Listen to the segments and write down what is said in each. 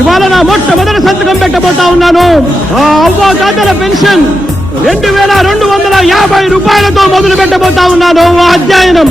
ఇవాళ నా మొట్టమొదటి సంతకం పెట్టబోతా ఉన్నాను. ఆ అవ్వ తాతల పెన్షన్ రెండు వేల రెండు వందల యాభై రూపాయలతో మొదలు పెట్టబోతా ఉన్నాను. ఆ అధ్యయనం.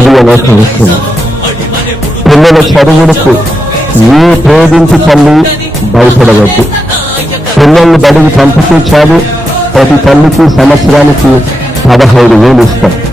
అది అనే వస్తుంది పిల్లల చదువులకు ఏ పేదింటి తల్లి భయపడవద్దు. పిల్లల్ని బడికి పంపితే చాలు. ప్రతి తల్లికి సంవత్సరానికి పదహైదు వేలు ఇస్తారు.